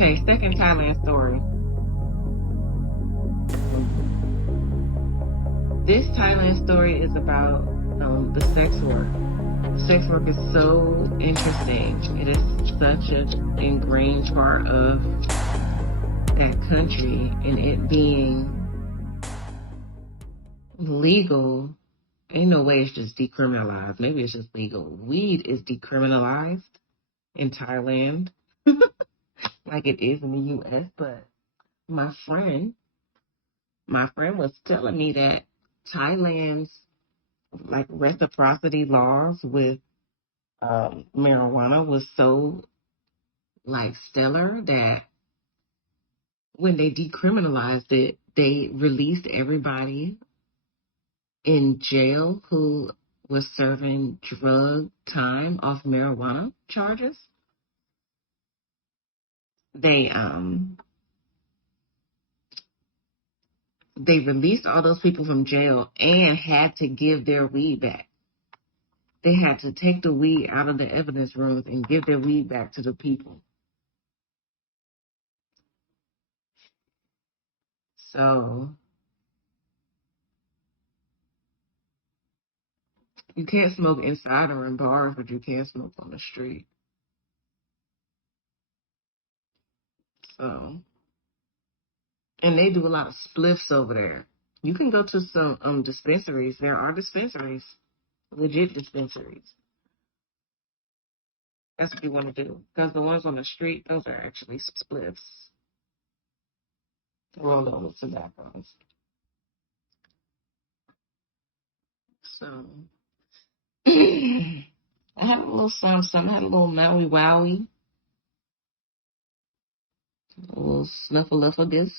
Okay, second Thailand story. This Thailand story is about the sex work. Sex work is so interesting. It is such an ingrained part of that country, and it being legal. Ain't no way it's just decriminalized. Maybe it's just legal. Weed is decriminalized in Thailand, like it is in the U.S. But my friend was telling me that Thailand's like reciprocity laws with marijuana was so like stellar that when they decriminalized it, they released everybody in jail who was serving drug time off marijuana charges. They they released all those people from jail and had to give their weed back. They had to take the weed out of the evidence rooms and give their weed back to the people. So you can't smoke inside or in bars, but you can smoke on the street. So, and they do a lot of spliffs over there. You can go to some dispensaries. There are dispensaries, legit dispensaries. That's what you want to do. Because the ones on the street, those are actually spliffs. Roll over tobaccos. So, I had a little something. I had a little Maui Wowie. A little Snuffleupagus.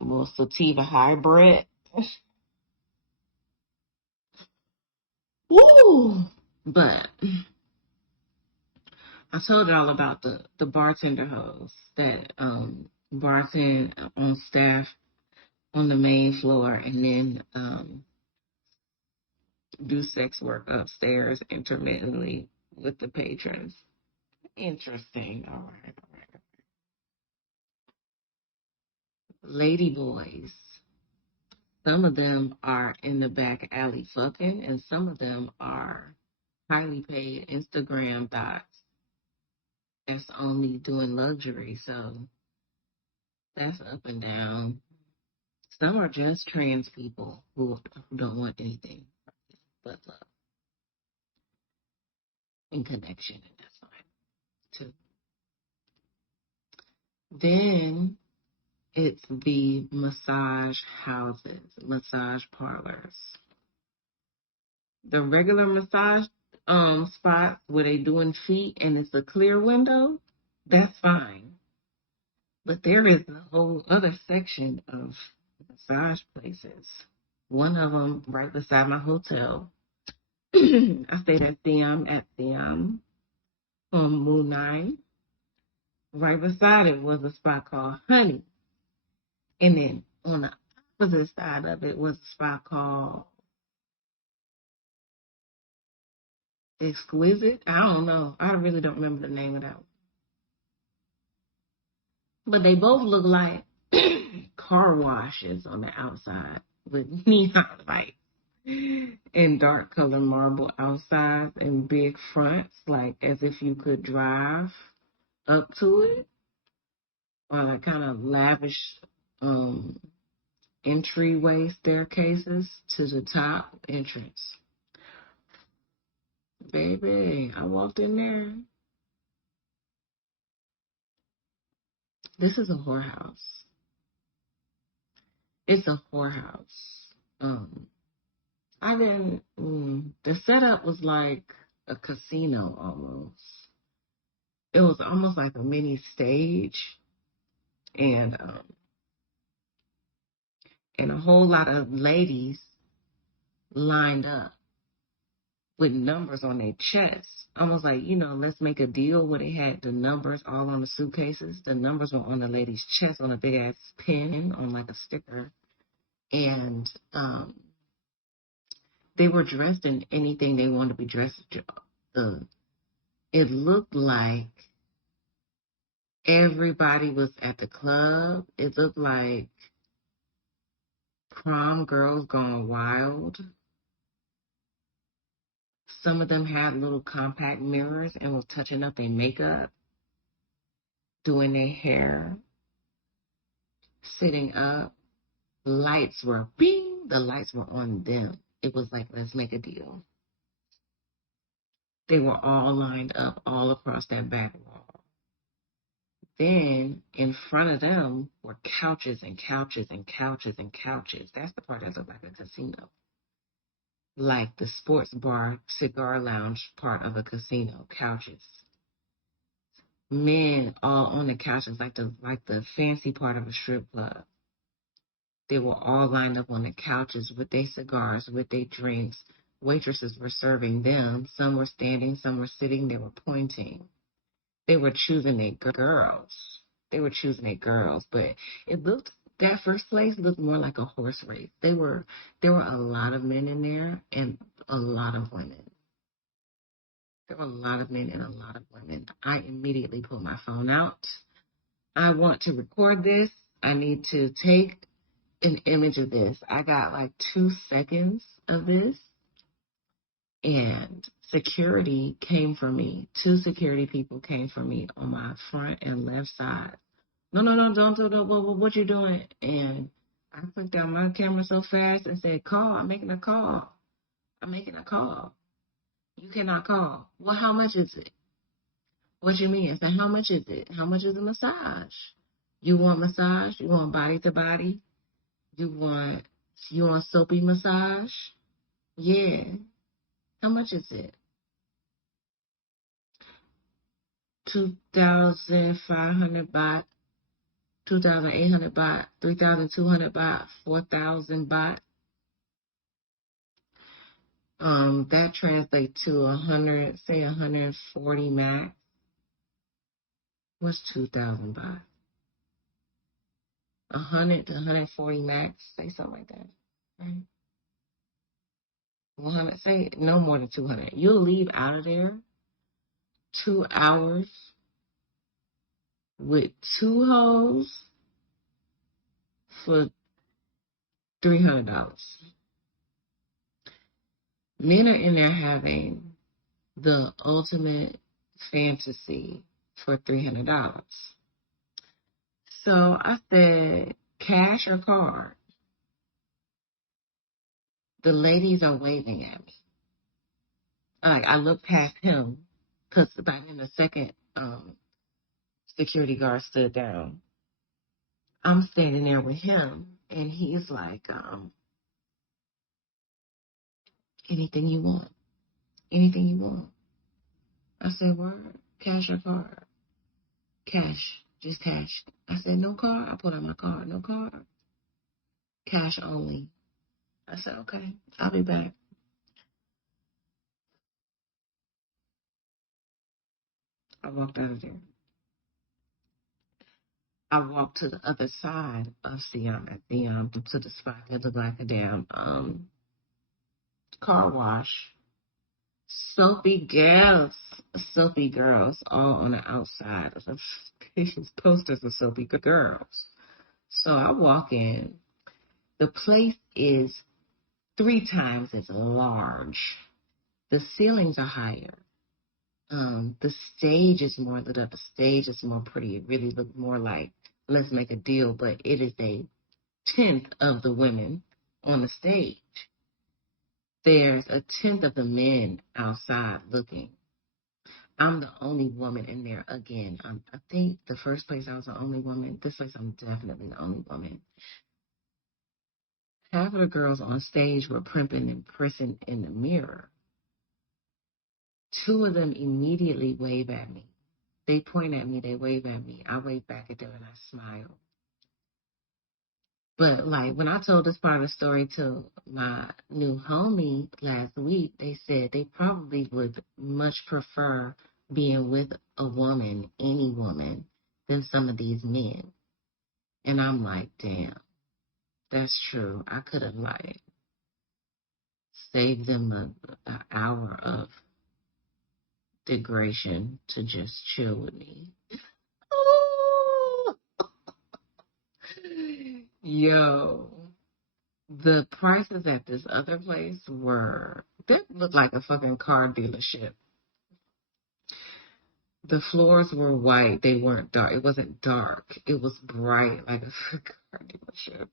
A little sativa hybrid. Woo! But I told y'all about the bartender hoes that bartend on staff on the main floor and then do sex work upstairs intermittently with the patrons. Interesting. All right. Lady boys. Some of them are in the back alley fucking, and some of them are highly paid Instagram dots that's only doing luxury. So that's up and down. Some are just trans people who don't want anything but love and connection, and that's fine too. Then it's the massage houses, massage parlors. The regular massage spots where they doing feet and it's a clear window, that's fine. But there is a whole other section of massage places. One of them right beside my hotel. I stayed at Siam on Moon 9. Right beside it was a spot called Honey. And then on the opposite side of it was a spot called Exquisite. I don't know. I really don't remember the name of that one. But they both look like car washes on the outside with neon lights and dark color marble outsides and big fronts, like as if you could drive up to it, or like kind of lavish entryway staircases to the top entrance. Baby, I walked in there. This is a whorehouse. It's a whorehouse. I didn't. The setup was like a casino almost. It was almost like a mini stage, and a whole lot of ladies lined up with numbers on their chests. Almost like, let's make a deal where they had the numbers all on the suitcases. The numbers were on the lady's chest on a big ass pin on like a sticker. And they were dressed in anything they wanted to be dressed. It looked like Everybody was at the club. It looked like prom girls gone wild. Some of them had little compact mirrors and was touching up their makeup, doing their hair, sitting up. Lights were bing. The lights were on them. It was like, let's make a deal. They were all lined up all across that back wall. Then in front of them were couches and couches and couches and couches. That's the part that looked like a casino. Like the sports bar, cigar lounge part of a casino, couches. Men all on the couches, like the fancy part of a strip club. They were all lined up on the couches with their cigars, with their drinks. Waitresses were serving them. Some were standing, some were sitting. They were pointing. They were choosing their girls. But it looked, that first place looked more like a horse race. There were a lot of men in there and a lot of women. There were a lot of men and a lot of women. I immediately pulled my phone out. I want to record this. I need to take an image of this. I got like 2 seconds of this, and security came for me. 2 security people came for me on my front and left side. No, don't do that. What you doing? And I clicked on my camera so fast and said, call. I'm making a call. You cannot call. Well, how much is it? What you mean? I said, how much is it? How much is a massage? You want massage? You want body to body? You want soapy massage? Yeah. How much is it? 2,500 baht, 2,800 baht, 3,200 baht, 4,000 baht. That translates to 100, say 140 max. What's 2,000 baht? 100 to 140 max, say something like that, right? 100, say no more than 200. You'll leave out of there 2 hours with 2 hoes for $300. Men are in there having the ultimate fantasy for $300. So I said, cash or card? The ladies are waving at me. Like, I look past him because about in the second security guard stood down. I'm standing there with him, and he's like, anything you want. Anything you want. I said, word, cash or card? Cash, just cash. I said, no card? I put out my card. No card? Cash only. I said, okay, I'll be back. I walked out of there. I walked to the other side of Siam at the to the spot that looked like a damn car wash. Soapy girls, all on the outside of the posters of soapy girls. So I walk in. The place is 3 times as large. The ceilings are higher. The stage is more lit up. The stage is more pretty. It really looked more like let's make a deal, but it is a 10th of the women on the stage. There's a 10th of the men outside looking. I'm the only woman in there again. I think the first place I was the only woman. This place I'm definitely the only woman. Half of the girls on stage were primping and pressing in the mirror. 2 of them immediately wave at me. They point at me, they wave at me. I wave back at them and I smile. But like when I told this part of the story to my new homie last week, they said they probably would much prefer being with a woman, any woman, than some of these men. And I'm like, damn, that's true. I could have like saved them an hour of degradation to just chill with me. Yo, the prices at this other place that looked like a fucking car dealership. The floors were white. They weren't dark. It wasn't dark. It was bright, like a car dealership.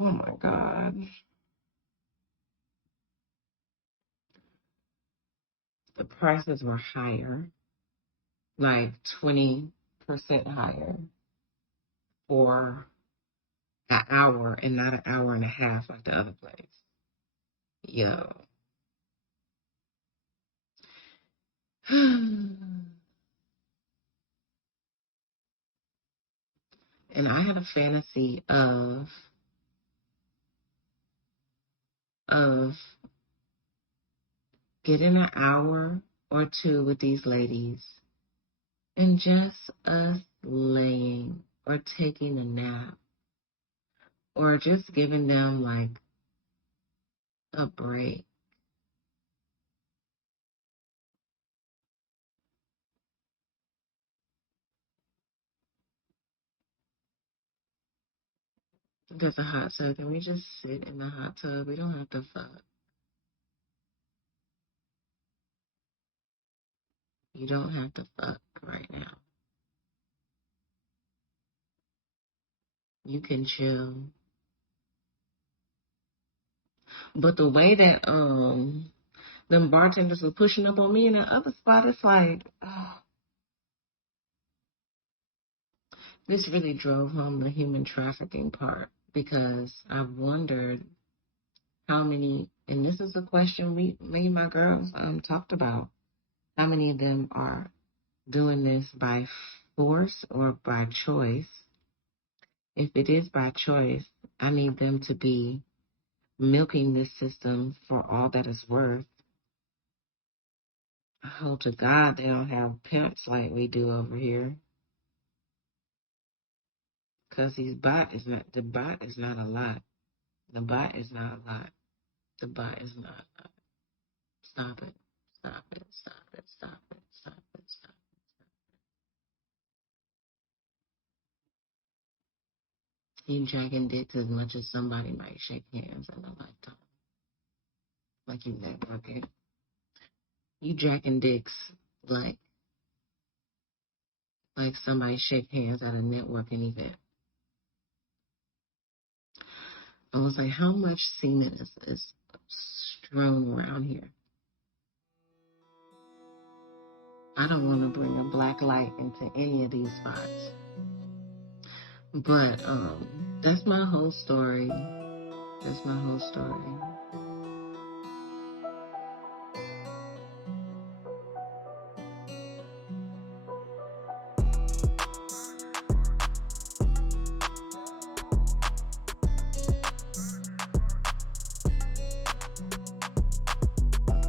Oh my God. The prices were higher, like 20% higher for an hour and not an hour and a half like the other place. Yo. And I had a fantasy of getting an hour or two with these ladies and just us laying or taking a nap or just giving them like a break. There's a hot tub. Can we just sit in the hot tub? We don't have to fuck. You don't have to fuck right now. You can chill. But the way that them bartenders were pushing up on me in the other spot, it's like, oh, this really drove home the human trafficking part because I wondered how many, and this is a question me and my girls talked about, how many of them are doing this by force or by choice. If it is by choice, I need them to be milking this system for all that it's worth. I hope to God they don't have pimps like we do over here. Because the bot is not a lot. The bot is not a lot. The bot is not a lot. Stop it. Stop it. Stop it. Stop it. Stop it. Stop it. You jacking dicks as much as somebody might shake hands in a lifetime. Like you networking. You jacking dicks like somebody shake hands at a networking event. I was like, how much semen is strewn around here? I don't want to bring a black light into any of these spots. But that's my whole story. That's my whole story.